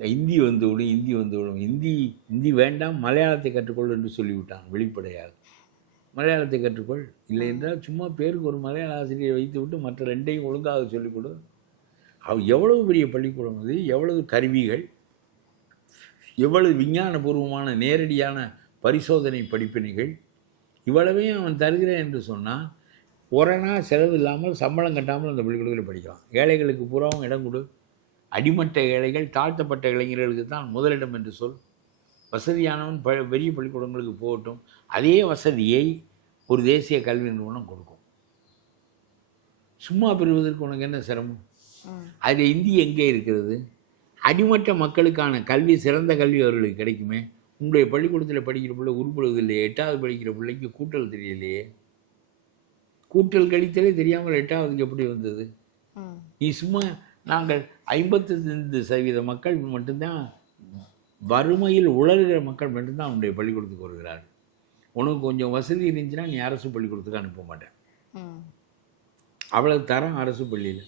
ஹிந்தி வந்துவிடும், ஹிந்தி வந்துவிடும், ஹிந்தி வேண்டாம், மலையாளத்தை கற்றுக்கொள் என்று சொல்லிவிட்டான் வெளிப்படையாக. மலையாளத்தை கற்றுக்கொள், இல்லை என்றால் சும்மா பேருக்கு ஒரு மலையாள ஆசிரியரை வைத்து விட்டு மற்ற ரெண்டையும் ஒழுங்காக சொல்லிக் கொடு. எவ்வளவு பெரிய பள்ளிக்கூடம் அது, எவ்வளவு கருவிகள், எவ்வளவு விஞ்ஞானபூர்வமான நேரடியான பரிசோதனை படிப்பினைகள், இவ்வளவையும் அவன் தருகிறேன் என்று சொன்னால் ஒரணா செலவு இல்லாமல் சம்பளம் கட்டாமல் அந்த பள்ளிக்கூடத்தில் படிக்கலாம். ஏழைகளுக்கு பூராவும் இடம் கொடு. அடிமட்ட ஏழைகள், தாழ்த்தப்பட்ட இளைஞர்களுக்கு தான் முதலிடம் என்று சொல். வசதியானவன் பெரிய பள்ளிக்கூடங்களுக்கு போகட்டும். அதே வசதியை ஒரு தேசிய கல்வி நிறுவனம் கொடுக்கும். சும்மா பெறுவதற்கு உனக்கு என்ன சிரமம்? அதில் இந்தி எங்கே இருக்கிறது? அடிமட்ட மக்களுக்கான கல்வி, சிறந்த கல்வி அவர்களுக்கு கிடைக்குமே. உங்களுடைய பள்ளிக்கூடத்தில் படிக்கிற பிள்ளை உருப்படுவது இல்லையே. 8வது படிக்கிற பிள்ளைக்கு கூட்டல் தெரியலையே. கூட்டல் கழித்தலே தெரியாமல் 8வதுக்கு எப்படி வந்தது? நீ சும்மா நாங்கள் 55% மக்கள் மட்டும்தான், வறுமையில் உலர்கிற மக்கள் மட்டும்தான் உன்னுடைய பள்ளிக்கூடத்துக்கு வருகிறார்கள். உனக்கு கொஞ்சம் வசதி இருந்துச்சுன்னா நீ அரசு பள்ளிக்கூடத்துக்கு அனுப்ப மாட்டேன். அவ்வளவு தரம் அரசு பள்ளியில்.